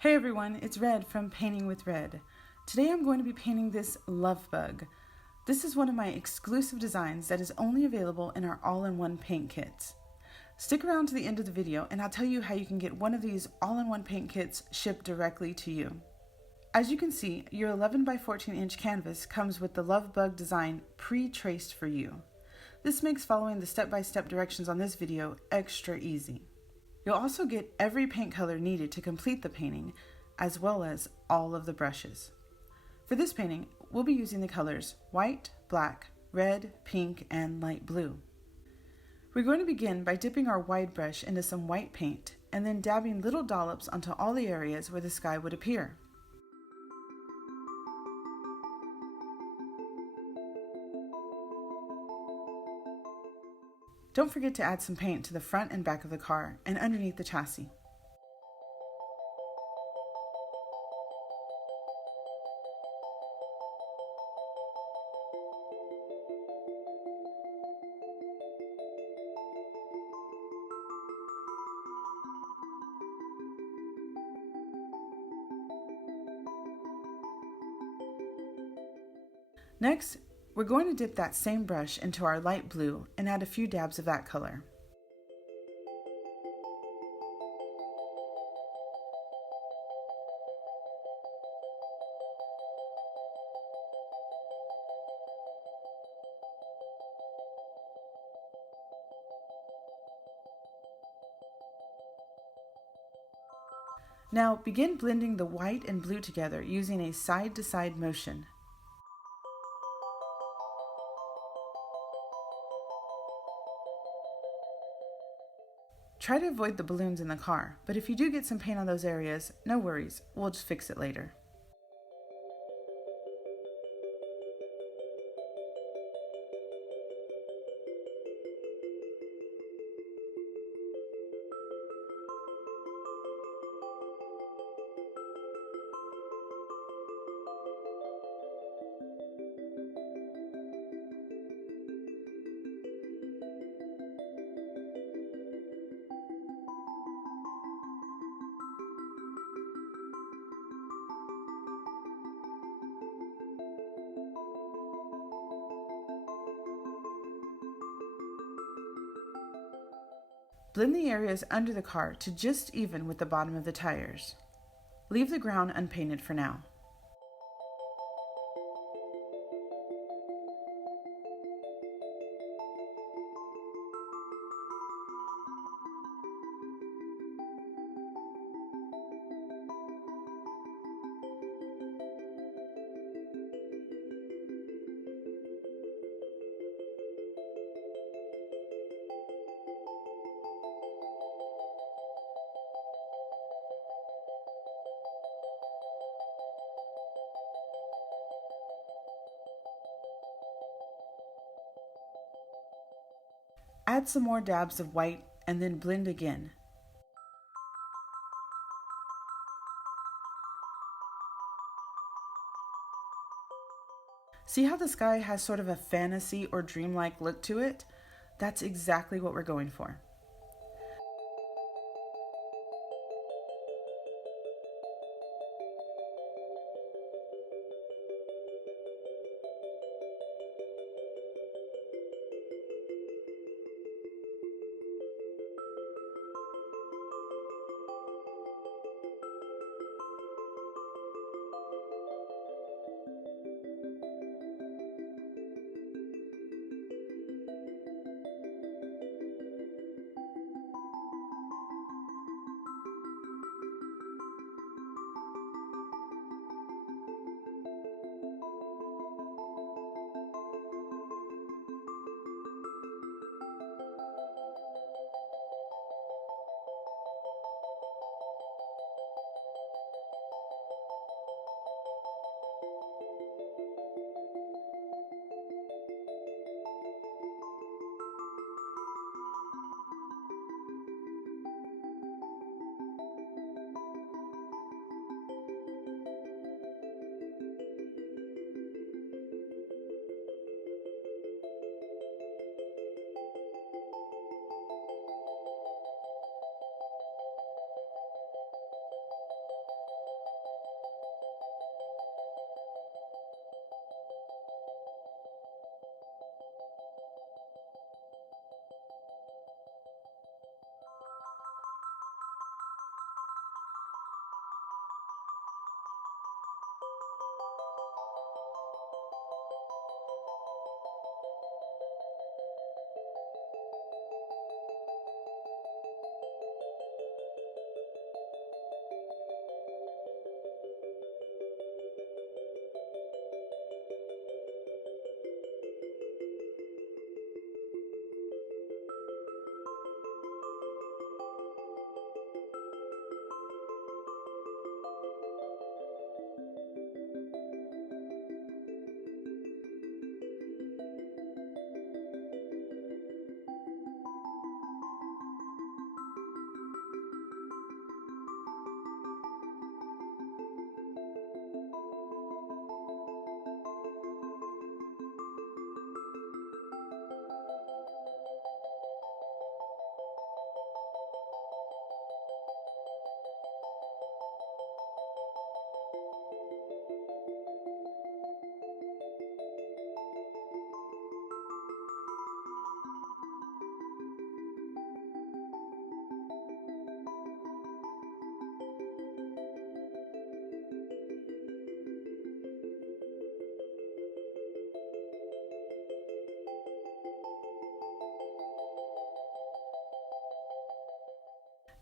Hey everyone, it's Red from Painting with Red. Today I'm going to be painting this love bug. This is one of my exclusive designs that is only available in our all-in-one paint kits. Stick around to the end of the video and I'll tell you how you can get one of these all-in-one paint kits shipped directly to you. As you can see, your 11 by 14 inch canvas comes with the love bug design pre-traced for you. This makes following the step-by-step directions on this video extra easy. You'll also get every paint color needed to complete the painting, as well as all of the brushes. For this painting, we'll be using the colors white, black, red, pink, and light blue. We're going to begin by dipping our wide brush into some white paint, and then dabbing little dollops onto all the areas where the sky would appear. Don't forget to add some paint to the front and back of the car and underneath the chassis. Next, we're going to dip that same brush into our light blue and add a few dabs of that color. Now begin blending the white and blue together using a side-to-side motion. Try to avoid the balloons in the car, but if you do get some paint on those areas, no worries, we'll just fix it later. Blend the areas under the car to just even with the bottom of the tires. Leave the ground unpainted for now. Add some more dabs of white and then blend again. See how the sky has sort of a fantasy or dreamlike look to it? That's exactly what we're going for.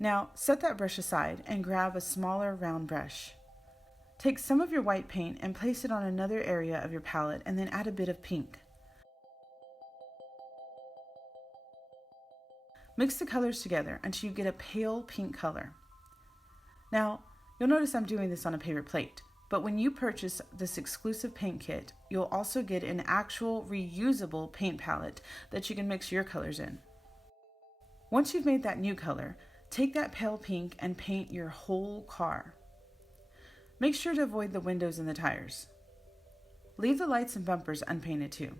Now, set that brush aside and grab a smaller round brush. Take some of your white paint and place it on another area of your palette and then add a bit of pink. Mix the colors together until you get a pale pink color. Now, you'll notice I'm doing this on a paper plate, but when you purchase this exclusive paint kit, you'll also get an actual reusable paint palette that you can mix your colors in. Once you've made that new color, take that pale pink and paint your whole car. Make sure to avoid the windows and the tires. Leave the lights and bumpers unpainted too.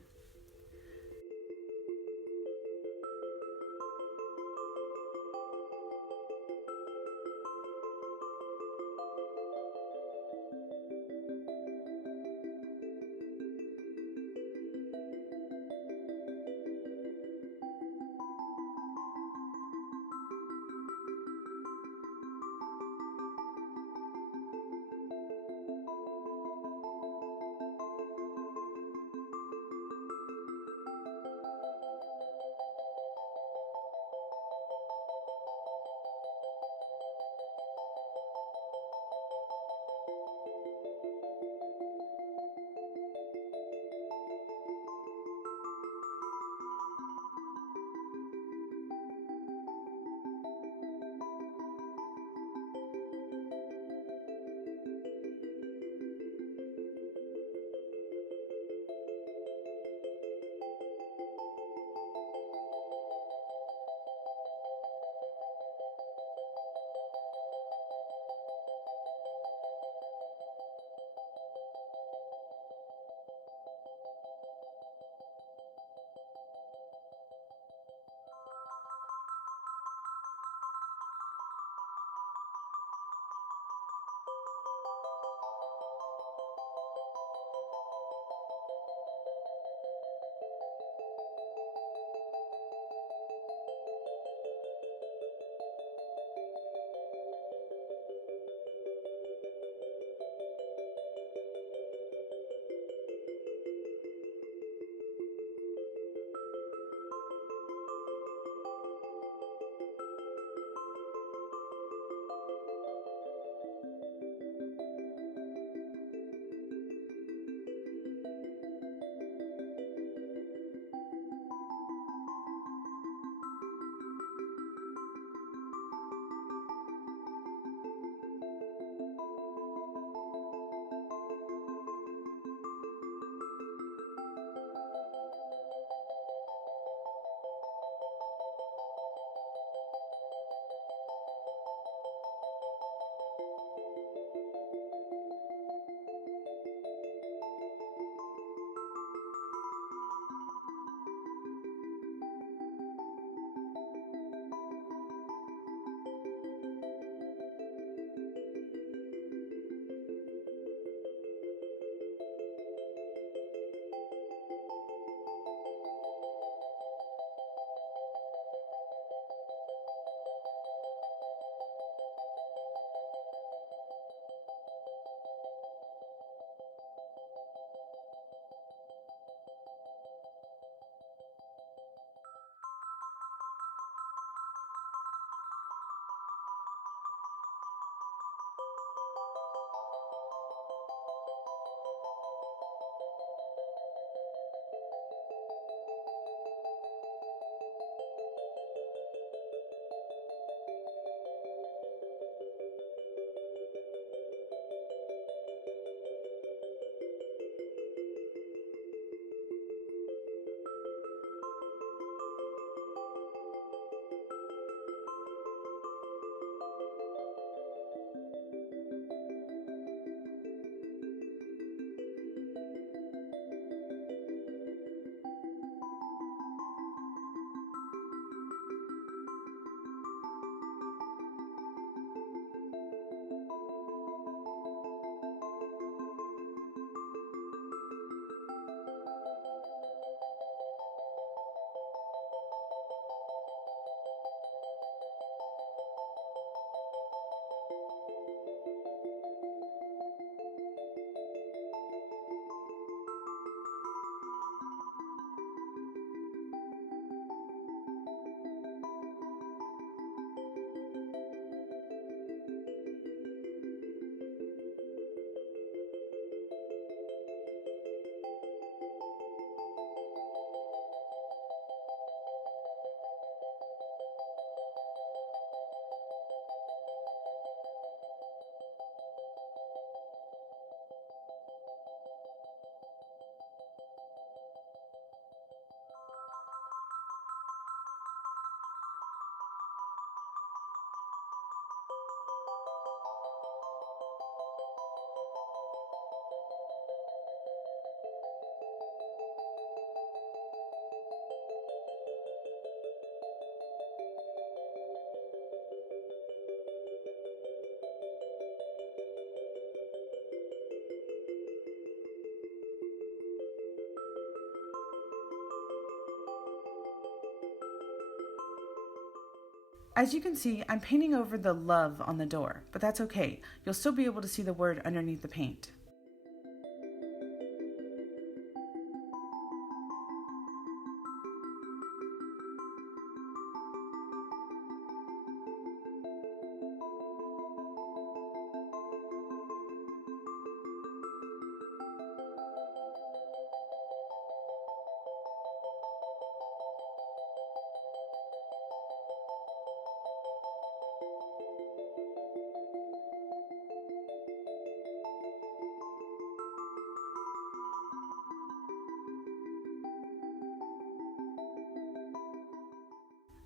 As you can see, I'm painting over the love on the door, but that's okay. You'll still be able to see the word underneath the paint.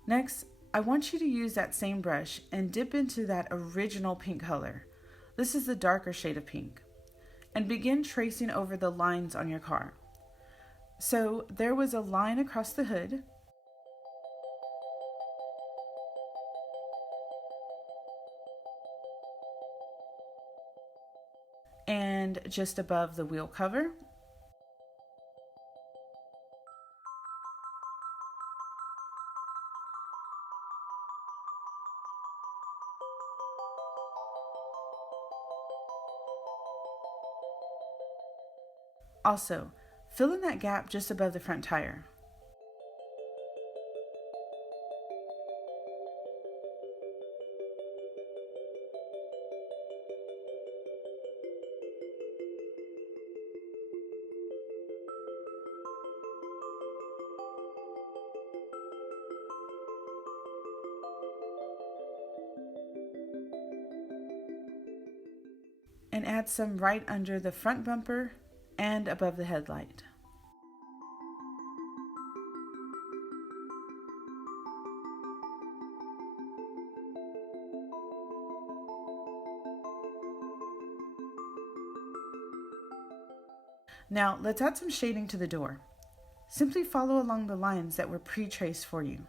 Next, I want you to use that same brush and dip into that original pink color. This is the darker shade of pink. And begin tracing over the lines on your car. So there was a line across the hood, and just above the wheel cover, also, fill in that gap just above the front tire. And add some right under the front bumper and above the headlight. Now let's add some shading to the door. Simply follow along the lines that were pre-traced for you.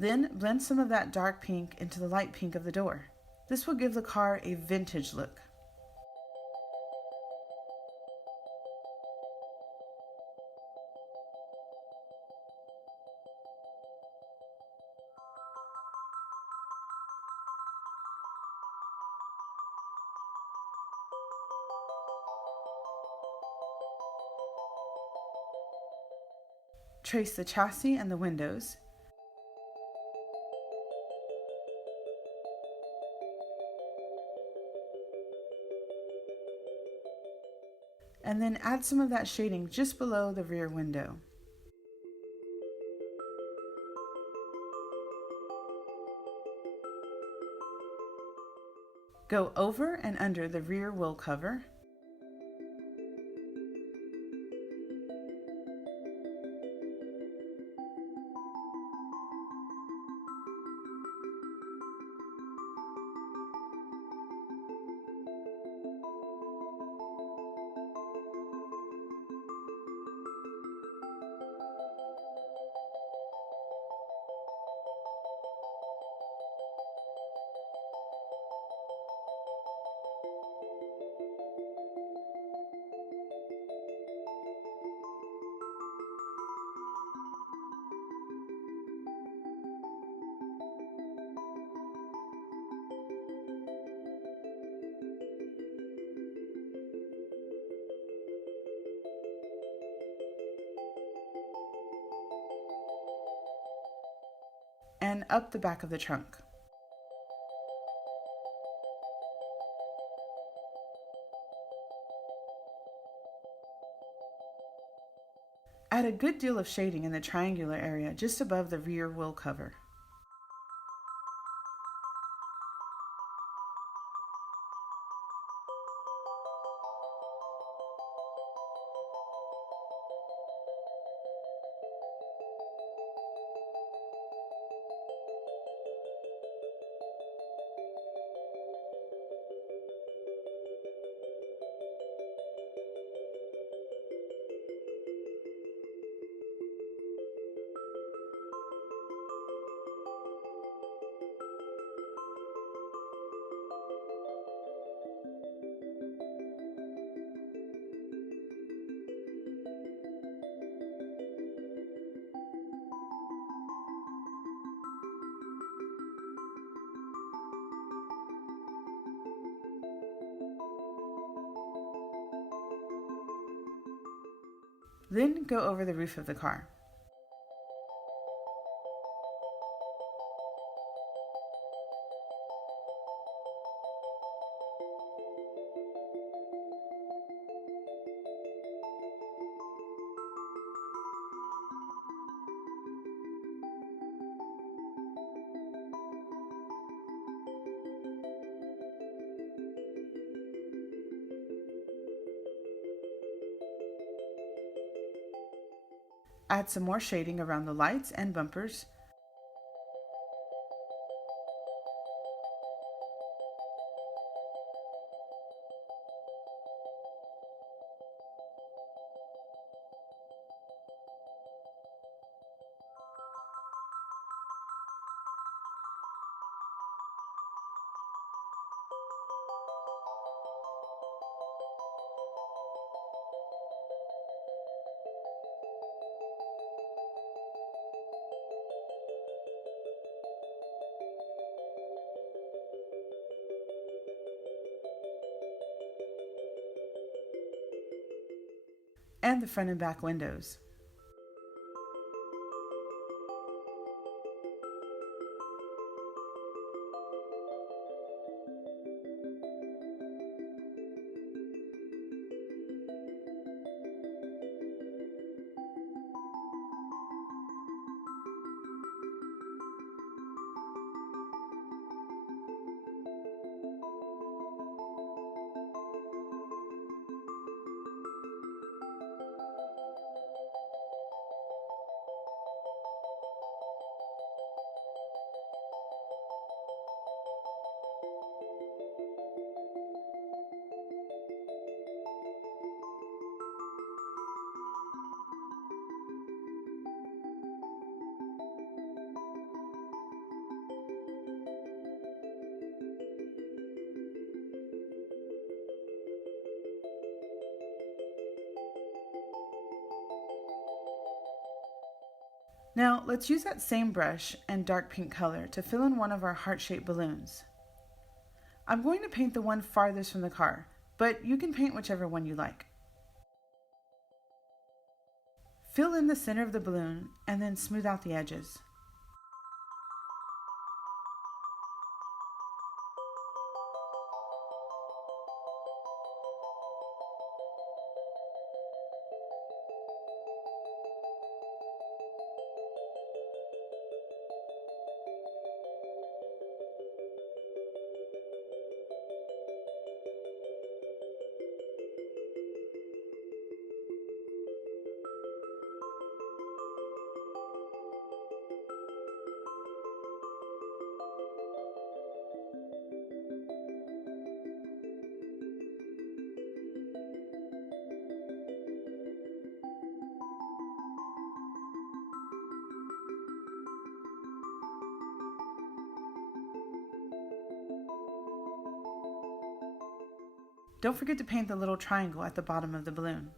Then blend some of that dark pink into the light pink of the door. This will give the car a vintage look. Trace the chassis and the windows. And then add some of that shading just below the rear window. Go over and under the rear wheel cover. And up the back of the trunk. Add a good deal of shading in the triangular area just above the rear wheel cover. Then go over the roof of the car. Add some more shading around the lights and bumpers. And the front and back windows. Now let's use that same brush and dark pink color to fill in one of our heart-shaped balloons. I'm going to paint the one farthest from the car, but you can paint whichever one you like. Fill in the center of the balloon and then smooth out the edges. Don't forget to paint the little triangle at the bottom of the balloon.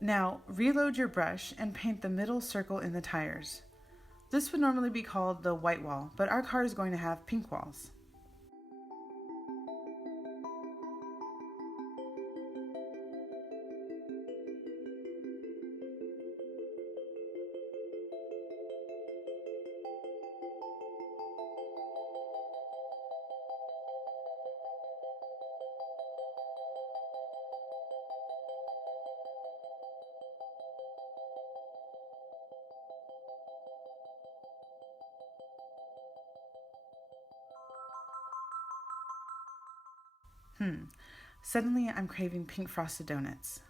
Now, reload your brush and paint the middle circle in the tires. This would normally be called the white wall, but our car is going to have pink walls. Suddenly I'm craving pink frosted donuts.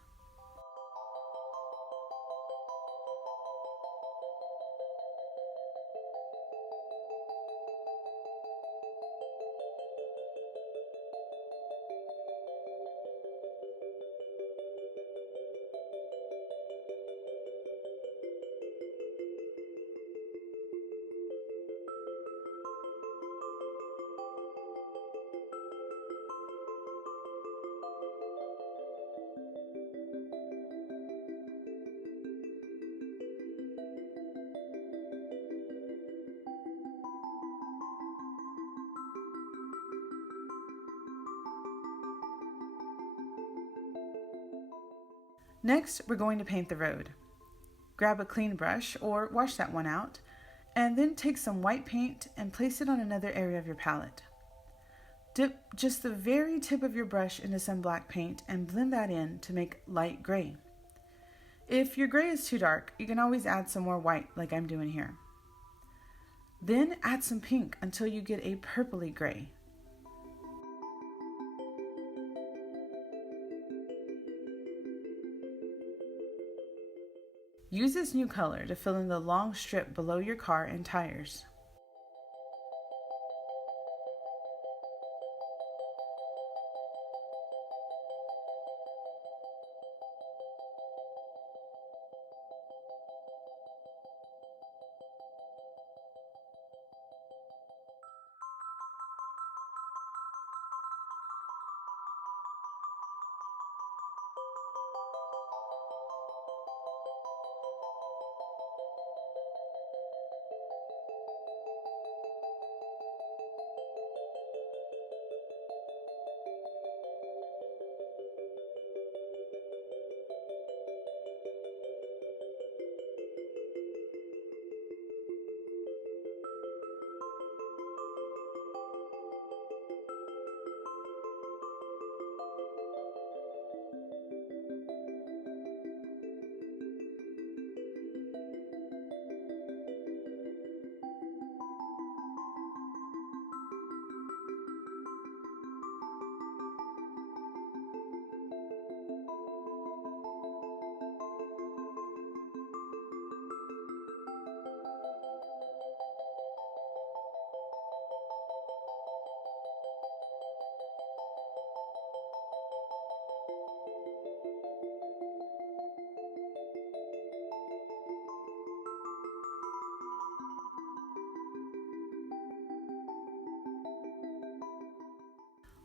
Next, we're going to paint the road. Grab a clean brush or wash that one out, and then take some white paint and place it on another area of your palette. Dip just the very tip of your brush into some black paint and blend that in to make light gray. If your gray is too dark, you can always add some more white like I'm doing here. Then add some pink until you get a purpley gray. Use this new color to fill in the long strip below your car and tires.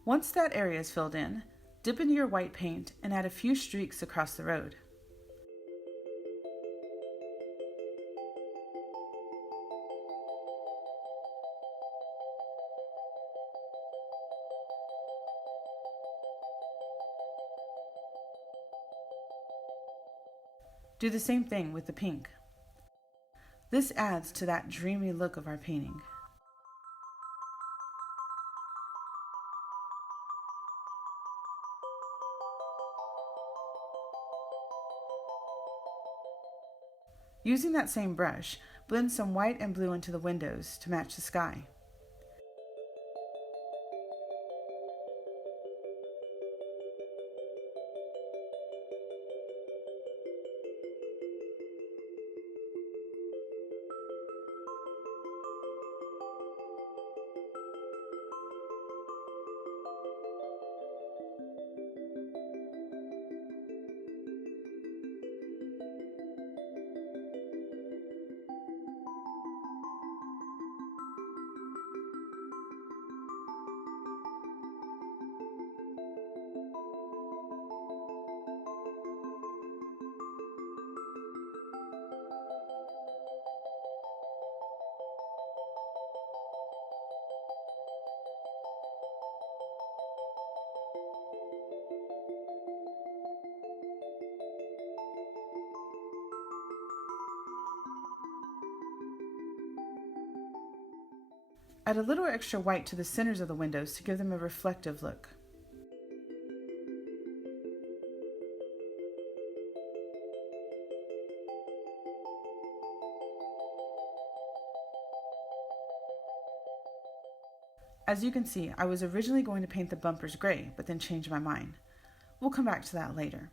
Once that area is filled in, dip into your white paint and add a few streaks across the road. Do the same thing with the pink. This adds to that dreamy look of our painting. Using that same brush, blend some white and blue into the windows to match the sky. Add a little extra white to the centers of the windows to give them a reflective look. As you can see, I was originally going to paint the bumpers gray, but then changed my mind. We'll come back to that later.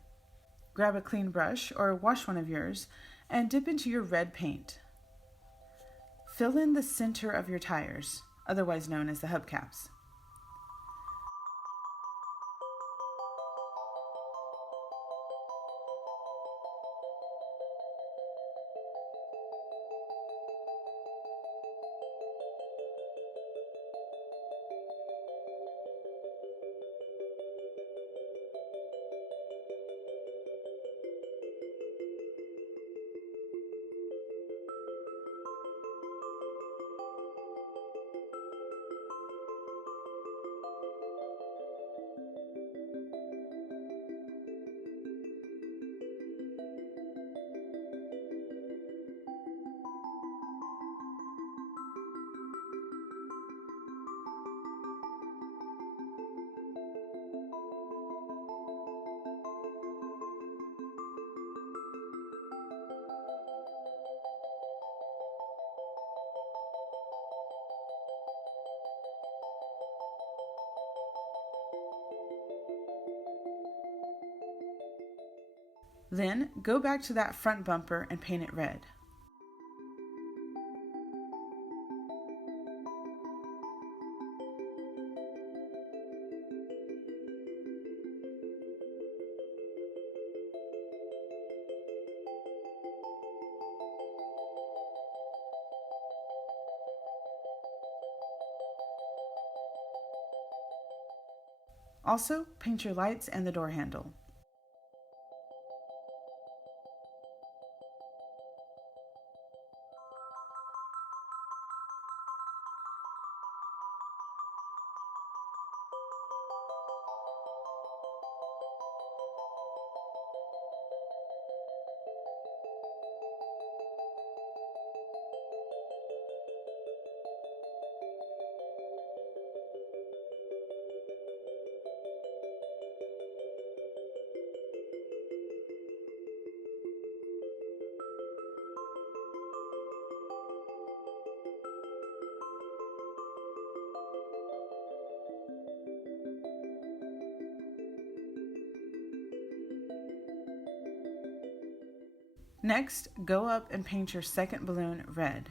Grab a clean brush or wash one of yours and dip into your red paint. Fill in the center of your tires, otherwise known as the hubcaps. Then go back to that front bumper and paint it red. Also, paint your lights and the door handle. Next, go up and paint your second balloon red.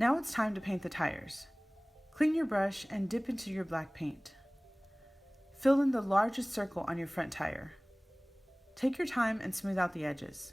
Now it's time to paint the tires. Clean your brush and dip into your black paint. Fill in the largest circle on your front tire. Take your time and smooth out the edges.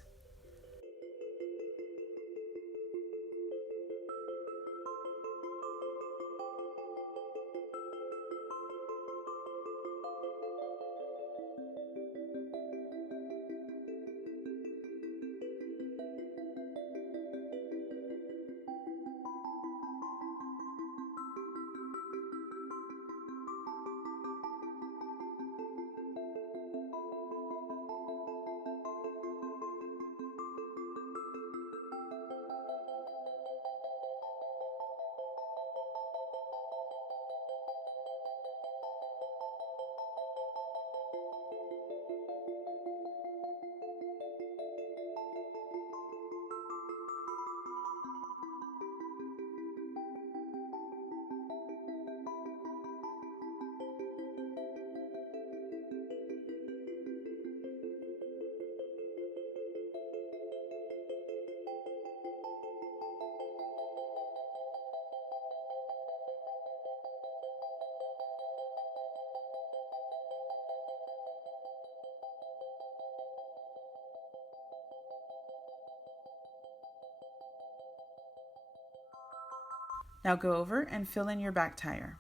Now go over and fill in your back tire.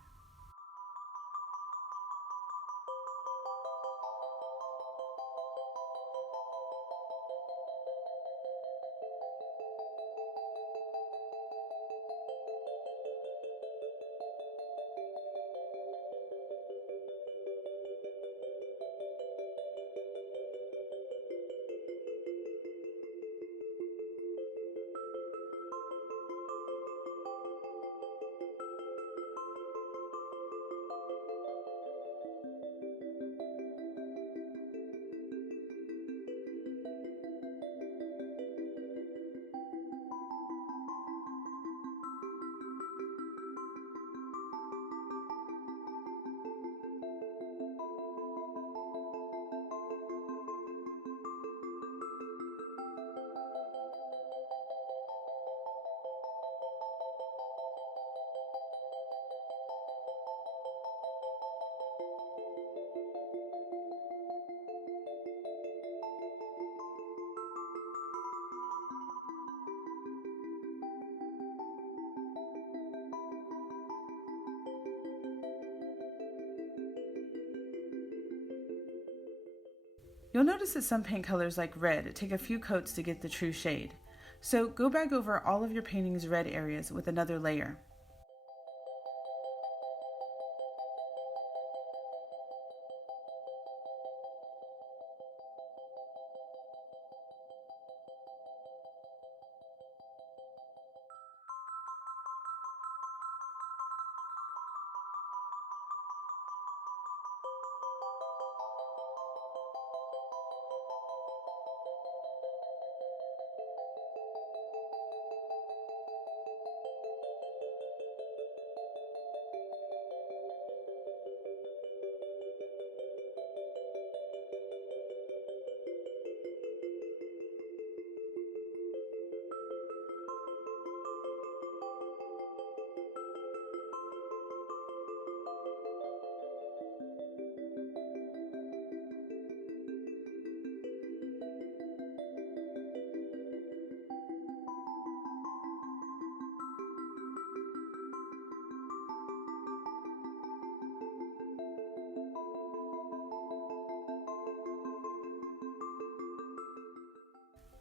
You'll notice that some paint colors like red take a few coats to get the true shade. So go back over all of your painting's red areas with another layer.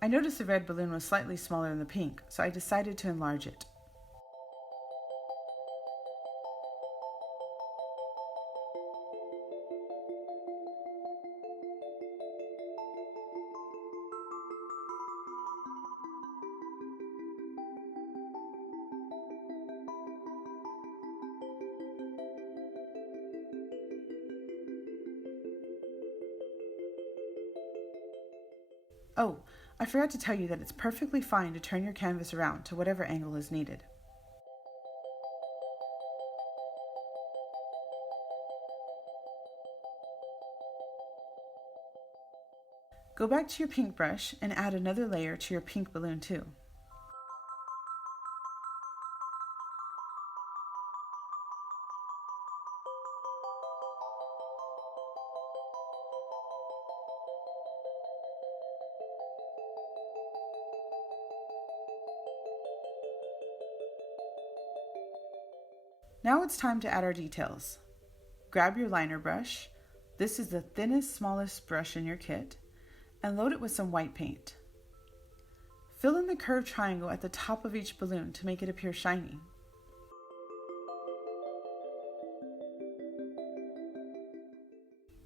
I noticed the red balloon was slightly smaller than the pink, so I decided to enlarge it. Oh, I forgot to tell you that it's perfectly fine to turn your canvas around to whatever angle is needed. Go back to your pink brush and add another layer to your pink balloon too. Now it's time to add our details. Grab your liner brush. This is the thinnest, smallest brush in your kit, and load it with some white paint. Fill in the curved triangle at the top of each balloon to make it appear shiny.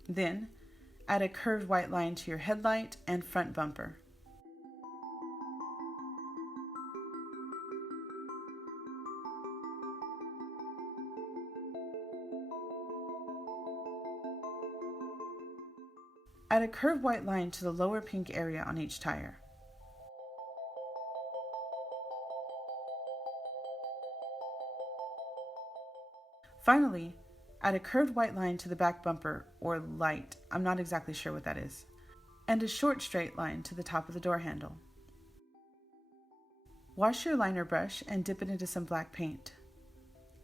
Then, add a curved white line to your headlight and front bumper. Add a curved white line to the lower pink area on each tire. Finally, add a curved white line to the back bumper, or light, I'm not exactly sure what that is, and a short straight line to the top of the door handle. Wash your liner brush and dip it into some black paint.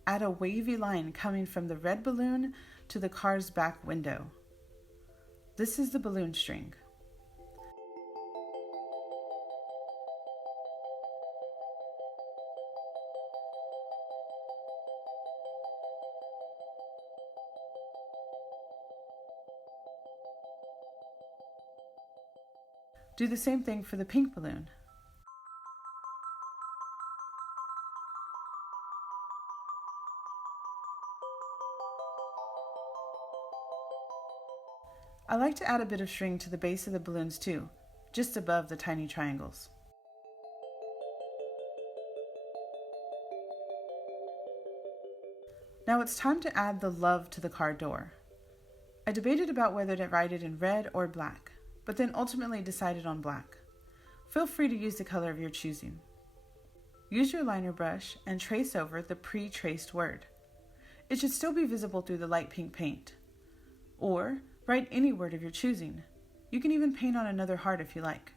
Add a wavy line coming from the red balloon to the car's back window. This is the balloon string. Do the same thing for the pink balloon. I like to add a bit of string to the base of the balloons too, just above the tiny triangles. Now it's time to add the love to the car door. I debated about whether to write it in red or black, but then ultimately decided on black. Feel free to use the color of your choosing. Use your liner brush and trace over the pre-traced word. It should still be visible through the light pink paint. Or write any word of your choosing. You can even paint on another heart if you like.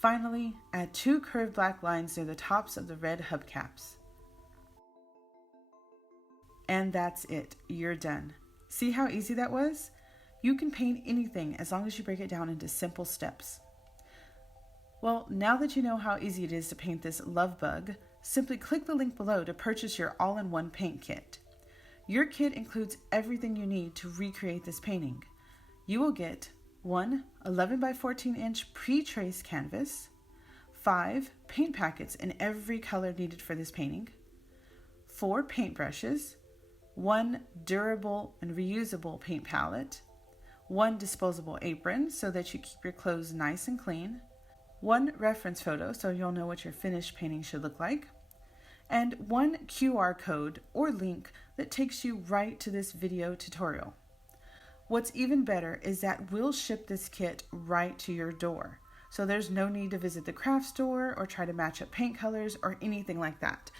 Finally, add 2 curved black lines near the tops of the red hubcaps. And that's it, you're done. See how easy that was? You can paint anything as long as you break it down into simple steps. Well, now that you know how easy it is to paint this love bug, simply click the link below to purchase your all-in-one paint kit. Your kit includes everything you need to recreate this painting. You will get 1 11 by 14 inch pre-traced canvas, 5 paint packets in every color needed for this painting, 4 paintbrushes, 1 durable and reusable paint palette, 1 disposable apron so that you keep your clothes nice and clean, 1 reference photo so you'll know what your finished painting should look like, and 1 QR code or link that takes you right to this video tutorial. What's even better is that we'll ship this kit right to your door, so there's no need to visit the craft store or try to match up paint colors or anything like that.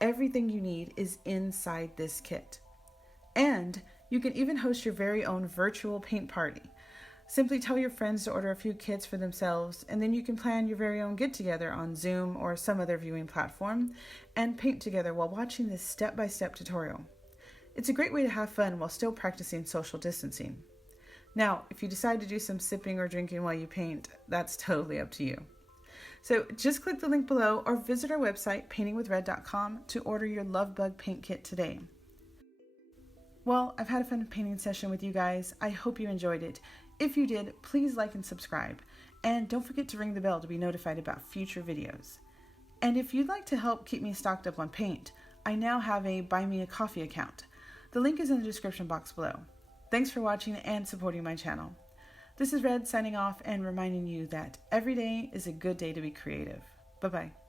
Everything you need is inside this kit. And you can even host your very own virtual paint party. Simply tell your friends to order a few kits for themselves, and then you can plan your very own get-together on Zoom or some other viewing platform and paint together while watching this step-by-step tutorial. It's a great way to have fun while still practicing social distancing. Now, if you decide to do some sipping or drinking while you paint, that's totally up to you. So just click the link below or visit our website, paintingwithred.com, to order your Love Bug paint kit today. Well, I've had a fun painting session with you guys. I hope you enjoyed it. If you did, please like and subscribe. And don't forget to ring the bell to be notified about future videos. And if you'd like to help keep me stocked up on paint, I now have a Buy Me a Coffee account. The link is in the description box below. Thanks for watching and supporting my channel. This is Red signing off and reminding you that every day is a good day to be creative. Bye-bye.